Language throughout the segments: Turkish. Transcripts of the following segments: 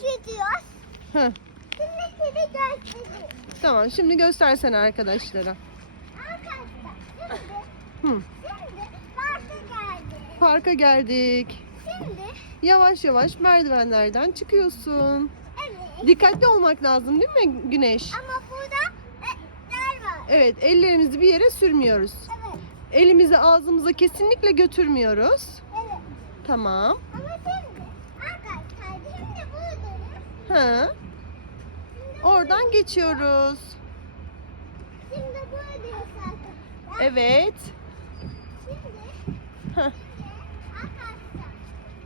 gidiyoruz. Şimdi size göstereyim. tamam şimdi göstersene arkadaşlara. Arkadaşlar şimdi, Hı, şimdi parka geldik. parka geldik. Şimdi Yavaş yavaş merdivenlerden çıkıyorsun. evet. Dikkatli olmak lazım değil mi Güneş? Ama burada e, yer var. Evet ellerimizi bir yere sürmüyoruz. Evet. Elimizi ağzımıza kesinlikle götürmüyoruz. Evet. Tamam. Ama şimdi arkadaşlar şimdi Şimdi oradan geçiyoruz. Şimdi buradayız arkadaşlar. Evet. Şimdi Heh, arkadaşlar.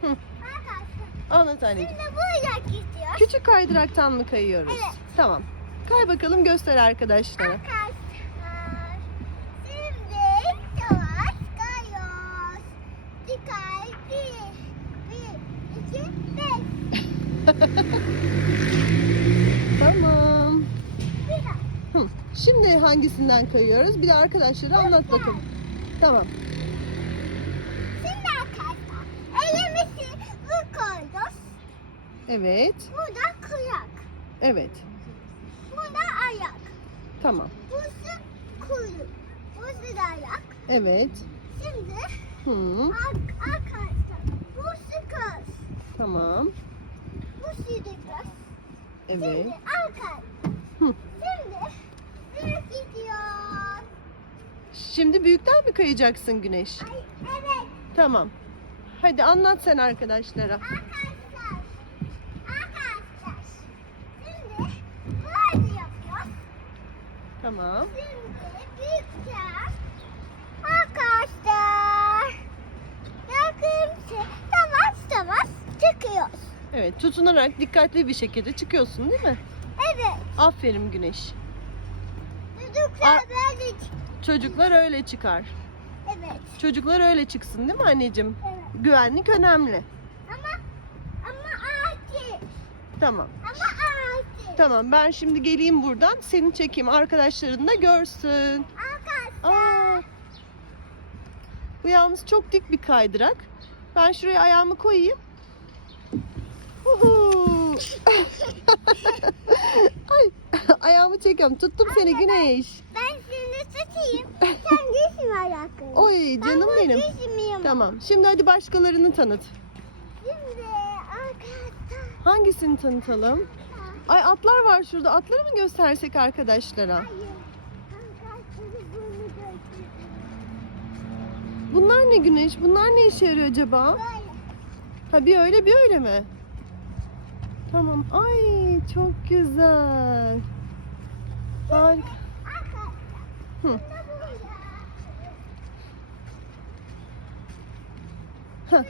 Hı. Arkadaşlar. anlat anneciğim. Şimdi buraya gidiyoruz. Küçük kaydıraktan mı kayıyoruz? Evet. Tamam. Kay bakalım göster arkadaşlara. Arkadaşlar. Şimdi yavaş kayıyoruz. Dikkat. Bir, bir, iki, beş. Tamam. Bir daha. Hı. Şimdi hangisinden kayıyoruz? Bir de arkadaşlara anlat bakalım. Tamam. Şimdi arkadaşlar. Elimizi bu koyuyoruz. Evet. Burada kuyak. Evet. Burada ayak. Tamam. Burası kuyruk. Burası da ayak. Evet. Şimdi Hı. ar- arkadaşlar. Burası kız. Tamam. Burası da kız. Evet. Şimdi arkadaşlar. Hı. Şimdi büyük gidiyor. Şimdi büyükten mi kayacaksın Güneş? Ay, evet Tamam. Hadi anlat sen arkadaşlara. arkadaşlar. Arkadaşlar. Şimdi böyle yapıyoruz. Tamam. Şimdi büyükten arkadaşlar. Yakınca yavaş yavaş çıkıyoruz. Evet tutunarak dikkatli bir şekilde çıkıyorsun değil mi? Evet. Aferin Güneş. Çocuklar Ar- böyle Çocuklar öyle çıkar. Evet. Çocuklar öyle çıksın değil mi anneciğim? Evet. Güvenlik önemli. Ama ama acil. Tamam. Ama acil. Tamam ben şimdi geleyim buradan seni çekeyim arkadaşların da görsün. Arkadaşlar. Aa. Bu yalnız çok dik bir kaydırak. Ben şuraya ayağımı koyayım. Huhu. Ay, ayağımı çekiyorum. Tuttum seni Güneş. Tutayım. Sen geçme ayaklarını. Oy canım ben benim. Tamam. Şimdi hadi başkalarını tanıt. Şimdi arkadaşlar. Hangisini tanıtalım? Ay atlar var şurada. Atları mı göstersek arkadaşlara? Hayır. Bunlar ne Güneş? Bunlar ne işe yarıyor acaba? Böyle. Ha bir öyle bir öyle mi? Tamam. Ay çok güzel. Harika. Hı. Heh,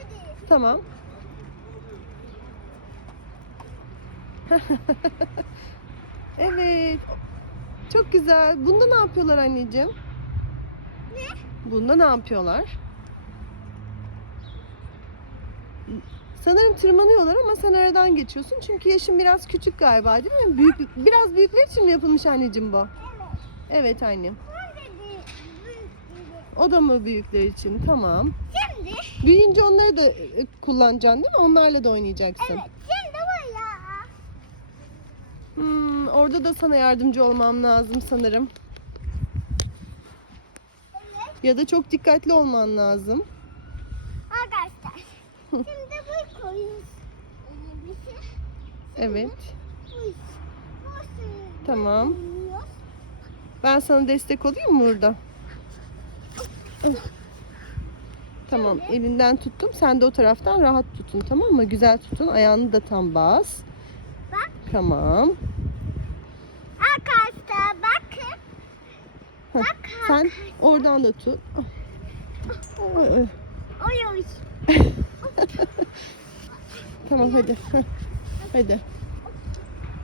tamam. evet. Çok güzel. Bunda ne yapıyorlar anneciğim? Ne? Bunda ne yapıyorlar? Sanırım tırmanıyorlar ama sen aradan geçiyorsun. Çünkü yaşın biraz küçük galiba değil mi? Büyük, biraz büyükler için mi yapılmış anneciğim bu? Evet. Evet annem. Ben de bir- büyük biri. O da mı büyükler için? Tamam. Şimdi. Büyüyünce onları da e, kullanacaksın değil mi? Onlarla da oynayacaksın. Evet. Şimdi buraya. Hmm, orada da sana yardımcı olmam lazım sanırım. Evet. Ya da çok dikkatli olman lazım. Arkadaşlar. Şimdi bu koyuyoruz. Evet. Bu. Bu Tamam. Ben sana destek olayım mı burada? Tamam, elinden tuttum. Sen de o taraftan rahat tutun, tamam mı? Güzel tutun. Ayağını da tam bas. Bak. Tamam. Arkadaşlar bakın. Heh, Bak. Sen oradan da tut. Oy oy. Tamam hadi. Hadi.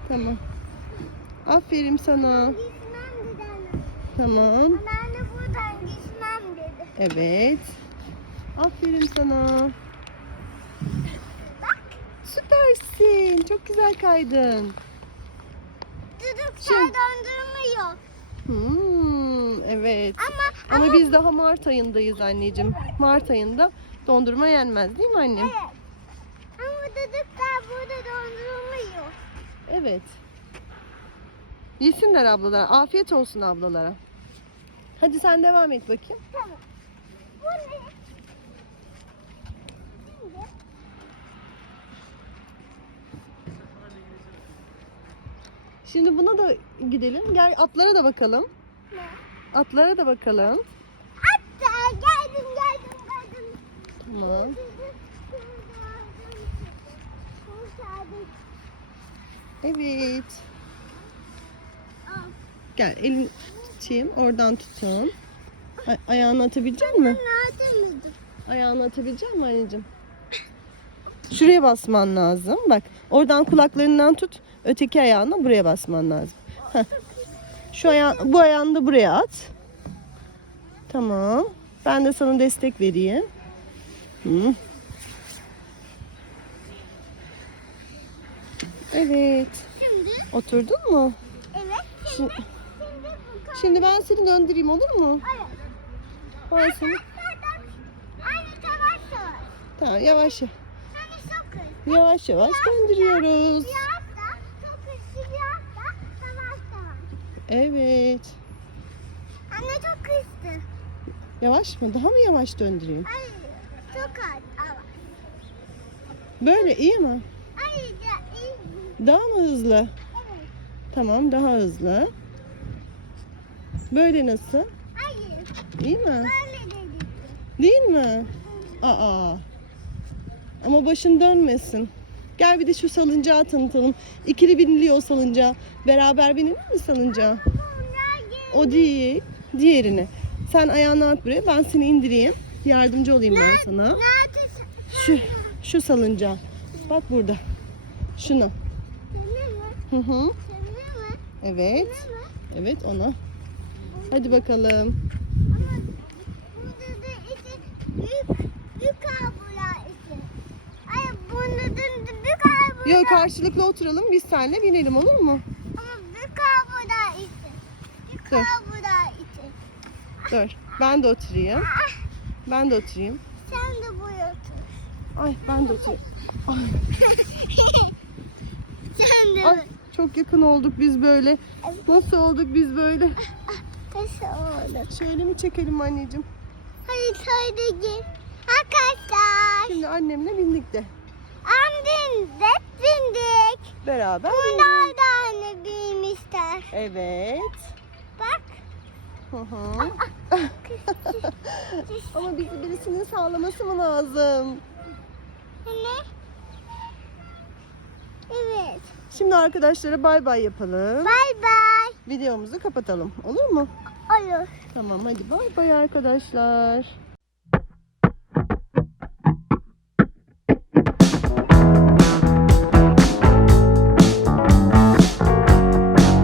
Tamam. Aferin sana. Tamam. Evet. Aferin sana. Süpersin. Çok güzel kaydın. Çocuklar Şimdi- dondurmuyor. Hmm, evet. Ama Ama ama biz daha Mart ayındayız anneciğim. Mart ayında dondurma yenmez değil mi annem? evet. Ama çocuklar burada dondurmuyor. Evet. Yesinler ablalar. Afiyet olsun ablalara. Hadi sen devam et bakayım. Tamam. Şimdi buna da gidelim. Gel atlara da bakalım. ne? Atlara da bakalım. Hatta geldim geldim geldim. Tamam. Evet. Gel elini tutayım. Oradan tutun. Ay- ayağını atabilecek misin? Ayağını atabilecek misin anneciğim? Şuraya basman lazım. Bak oradan kulaklarından tut. Öteki ayağını buraya basman lazım. Heh. Şu ayağın, bu ayağını da buraya at. Tamam. Ben de sana destek vereyim. Hı. Evet. Şimdi Oturdun mu? evet. Şimdi, şimdi ben seni döndüreyim olur mu? Hayır. Savaş. Tamam yavaş sokuz. yavaş yavaş döndürüyoruz. Evet. Anne çok kızdı. Yavaş mı? Daha mı yavaş döndüreyim? Hayır. Çok az. Böyle iyi mi? Hayır iyi. Daha mı hızlı? Evet. Tamam daha hızlı. Böyle nasıl? Hayır. İyi mi? Dedik. Değil mi? Aa. Ama başın dönmesin. Gel bir de şu salıncağı tanıtalım. İkili biniliyor o salıncağı. Beraber binilir mi gel. O değil. Diğerini. Sen ayağını at buraya. Ben seni indireyim. Yardımcı olayım ben sana. Şu, şu salıncağı. Bak burada. Mi? Hı hı. Evet. Evet ona. Hadi bakalım. Ama burada da işte büyük büyük abla işte. Ay da büyük abla. Yok karşılıklı oturalım. Biz seninle binelim olur mu? Ama büyük abla işte. Büyük Dur. abla işte. Dur. Ben de oturayım. Ah, Ben de oturayım. sen de buraya otur. Ay ben de oturayım. Ay, sen de. ay, çok yakın olduk biz böyle. Nasıl olduk biz böyle? Nasıl oldu? Şöyle mi çekelim anneciğim? Hadi gel. Arkadaşlar. Şimdi annemle bindik de. Annem de bindik. Beraber Bunlar bindik. da anne büyümüşler. Evet. Bak. Hı hı. Ama bizi birisinin sağlaması mı lazım? Ne? Evet. Şimdi arkadaşlara bay bay yapalım. Bay bay. Videomuzu kapatalım. Olur mu? Olur. Tamam hadi bay bay arkadaşlar.